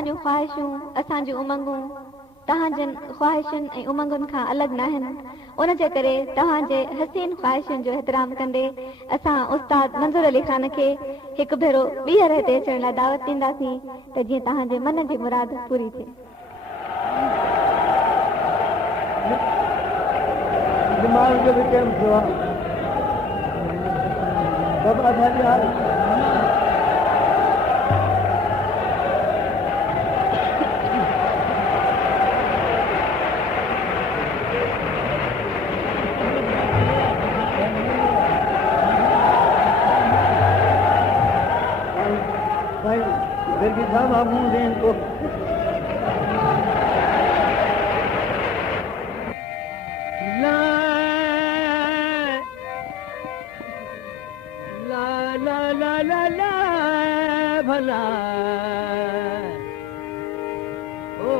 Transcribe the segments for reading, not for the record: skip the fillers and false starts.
असांजूं ख़्वाहिशूं असांजूं उमंगूं तव्हांजनि ख़्वाहिशुनि ऐं उमंगुनि खां अलॻि न आहिनि उन जे करे तव्हांजे हसीन ख़्वाहिशुनि जो एतिराम कंदे असां उस्ताद मंज़ूर अली ख़ान खे हिकु भेरो ॿीहर हिते अचण लाइ दावत ॾींदासीं त जीअं तव्हांजे मन जी मुराद पूरी थिए। दिमाग जो भी केम थियो सब असांजी हाल भाई घर की साहब आप मुंह दें इनको भला ओ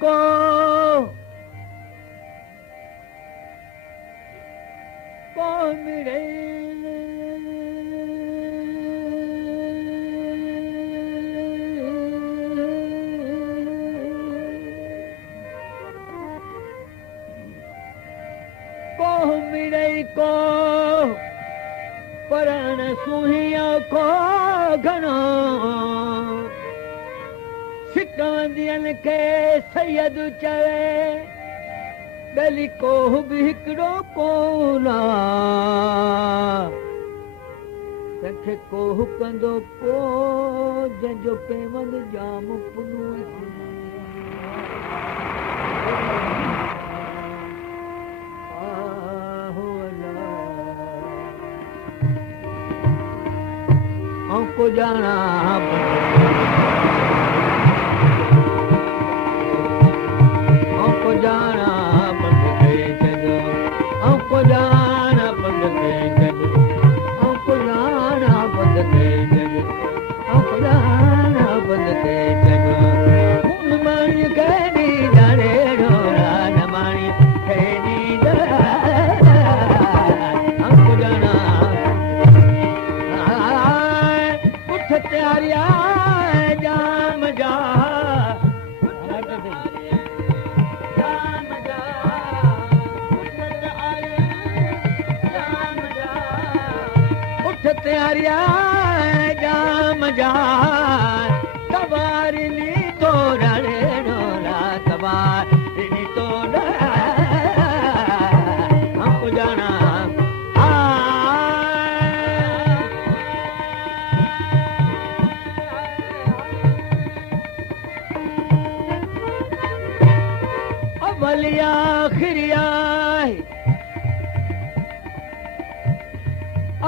को मिले को मिले को परण सुहिया को घणो सिकंदियन के सैयद चवे गली को भी हिकिड़ो कोना तंहिंखे को कंदो को जंहिंजो पेमन जाम पुनू को जाना को जाना बंद करे छॾो को जाना बंद करे छॾो को जाना बंद करे छॾो को जाना बंद करे छॾो माणी कहिड़ी जाने ढोरा न माणी कहिड़ी को जाना तैयारिया जाम जा उठ तैयारिया जाम जा तबारिनी तो रे ढोला तबारिनी तो हमको जाना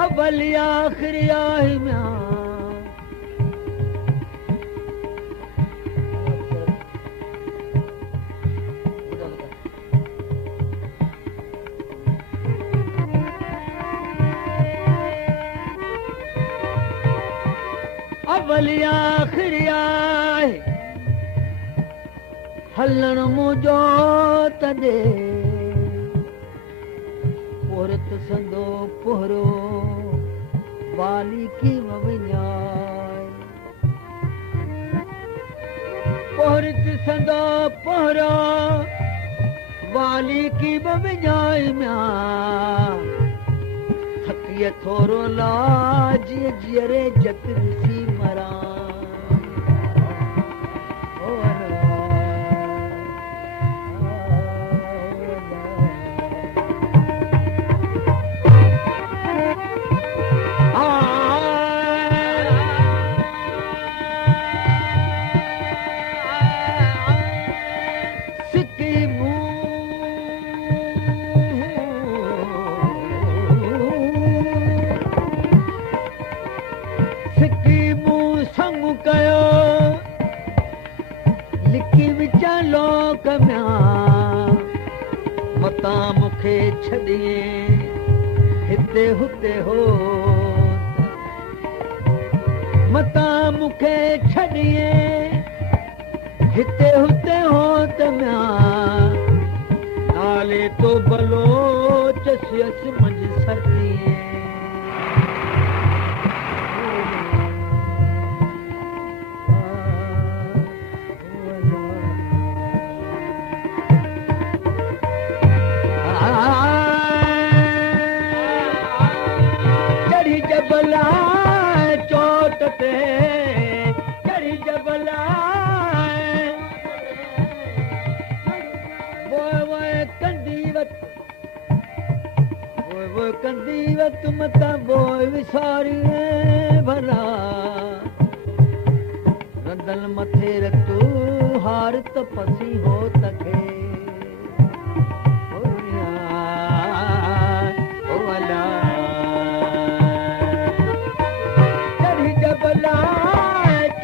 अवली आखिरी आहे म्या अवली आखिरी आहे हलण मुंहिंजो तॾे पोरत संदो पोहरो वाली की मविञाए पोरत संदो पोहरो वाली की मविञाए म्या थकिय थोरो लाज जियरे जतन सी मरा मता मूंखे छॾिए हिते हुते हो मता मूंखे छॾिए हिते हुते हो त नाले तो बलोच सियस मंझ सर्दीअ चढ़ी जबला चोट ते चढ़ी जबला कंदीवत मता बोय विसारी भला रंदल मथे रतू हार त पसी हो तके चढ़ी जबला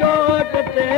चोट ते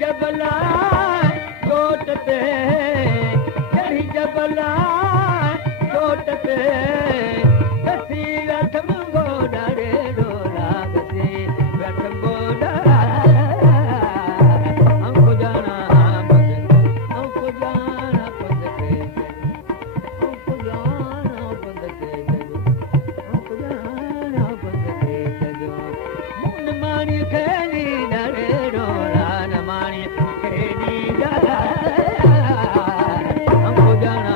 जबला चोट ते चढ़ी जबला चोट ते गसी रथम गोडा रे डोला गसी रथम गोडा हमको जाना हमको जाना पद के हमको जाना पद के हमको जाना पद के मुन मानी खेली डरे डोला हमको जाना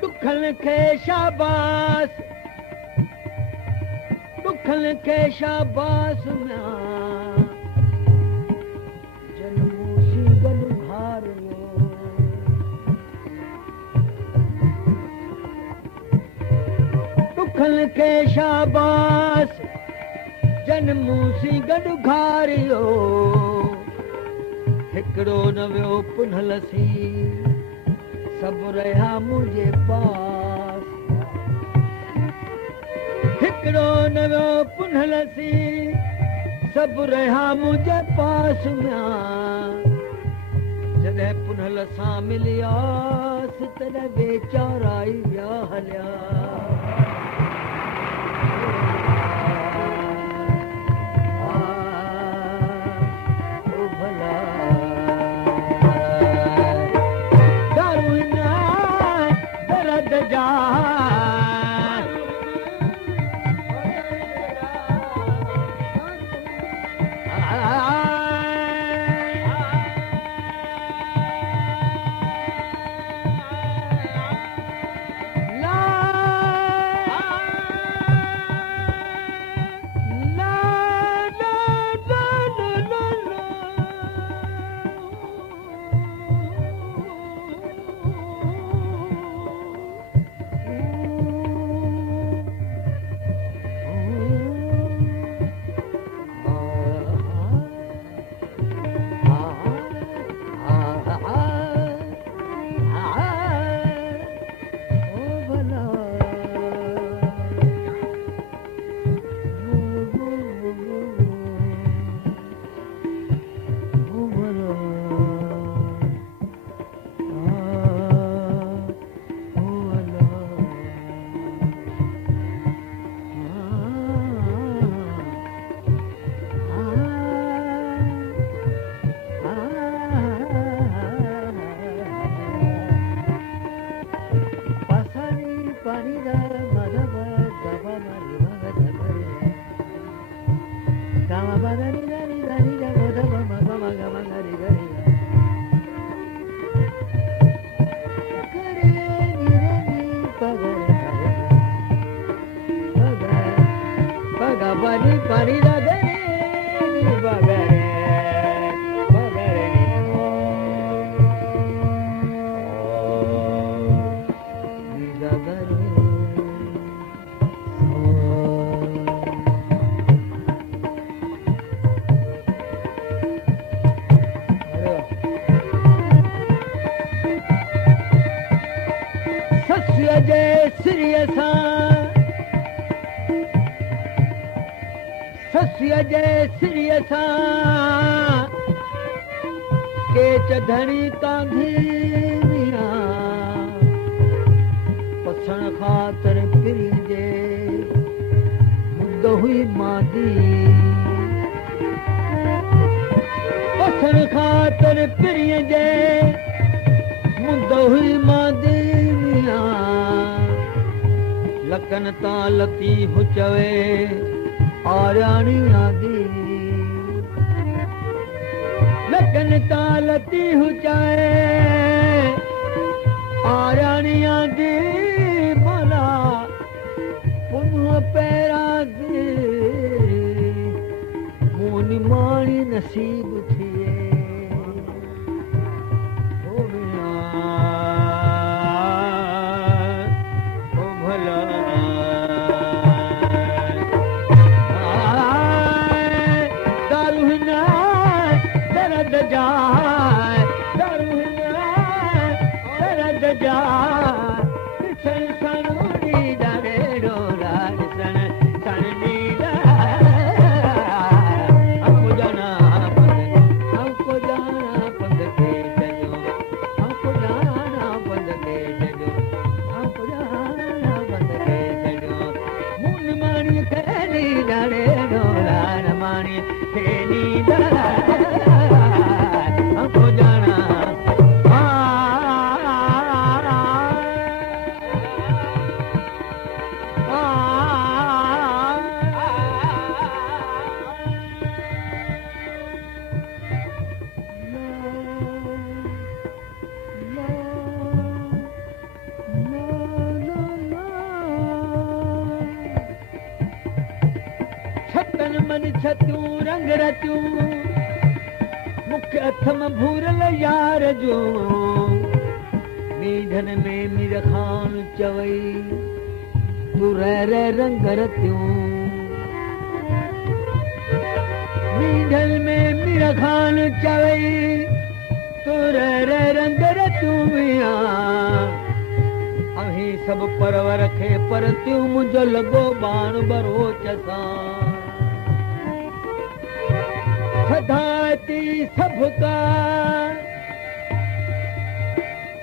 दुखन खे शाबास दुखन खे शाबास दुखन खे शाबास जन मूसी गॾु घारियो हिकिड़ो न वियो पुनलसी सभु रहिया मुंहिंजे पास हिकिड़ो न वियो पुनलसी सभु रहिया मुंहिंजे पास जॾहिं पुनल सां मिलियासीं तॾहिं बेचारा ई विया हलिया धणी कांधी पसण खातर फिरी जे मुद हुई मादी पसण खातर फिरी जे मुद हुई मादी लकन ता लतीफ चवे आर्याणी आदी लकन ता लतीफ चवे आर्याणिया दी मला पुनः पैरा दी मोनी माणी नसीब थिए ओ भला छतियूं रंग रतियूं मुख्य अथम भूरल यार जो मीढन में मीर खान चवई तू रह रंग रतियूं मीढन में मीर खान चवई तू रह रंग रतियूं अहीं सब परवर खे परतियूं मुंहिंजो लॻो बाण बरोच सां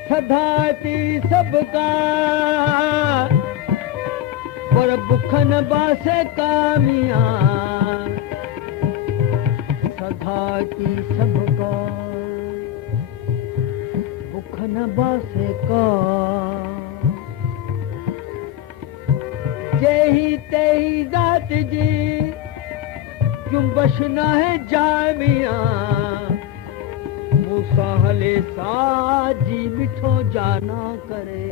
सदाती सबका पर बुखन बासे कामिया सदाती सबका बुखन बासे का जेही तेही जात जी जुम्बश न है जामिया मूसा हले साजी मिठो जाना करे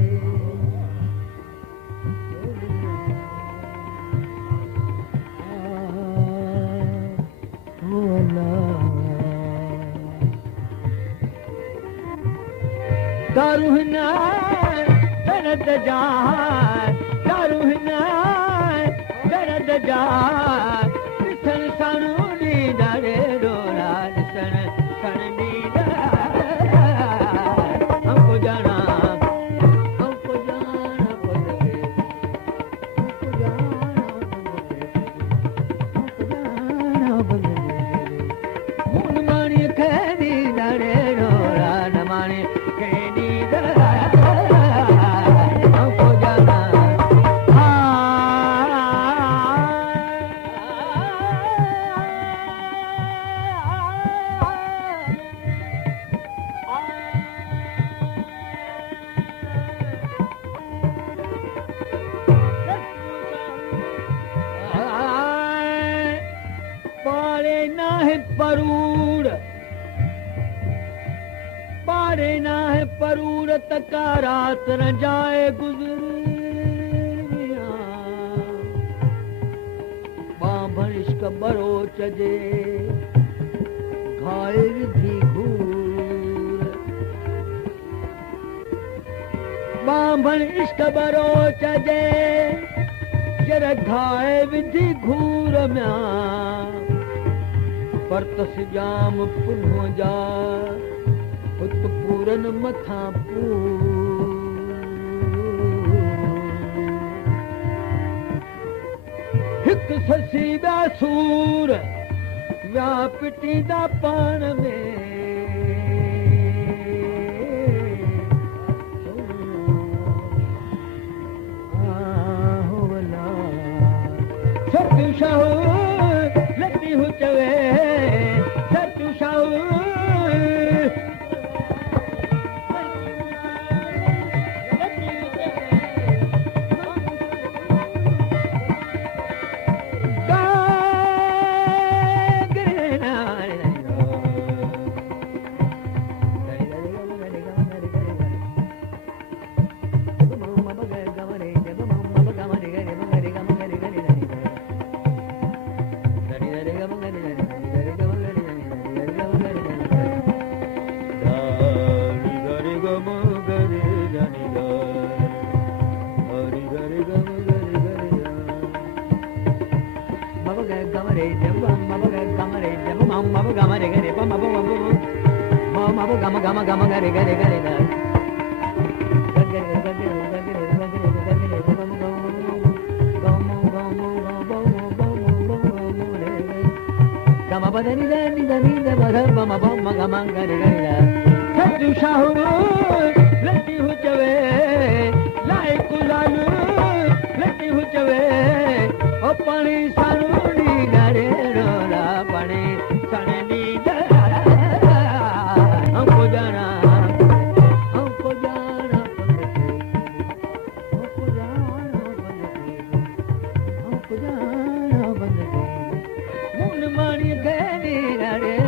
दारुहना दर्द जाए दारुहना दर्द जाए सनूनी डरे डोला सन सननी हमको जाना पड़े हमको जाना पड़े मुन मानी खेदी डरे डोला न मानी खेदी हमको जाना करे ना है परूरत का रात न जाए गुजर बांभण इश्क बरो चजे घायल थी घूर बांभण इश्क बरो चजे जर घाए विधि घूर म्या पर तस जाम पुन्हो जा पुत पूरन मथा हिक ससी दा सूर व्या पिटी दा पान में सत्य शाहू लती हु चवे सत्य शाहू सत्य शाहू लती हु चवे लाए कुलालू लती हु चवे ओ पानी सानू नी डरे रोला पानी साने नी डरा हमको जाना हमको जाना हमको जाना बंद मुन मानी गए नी डरे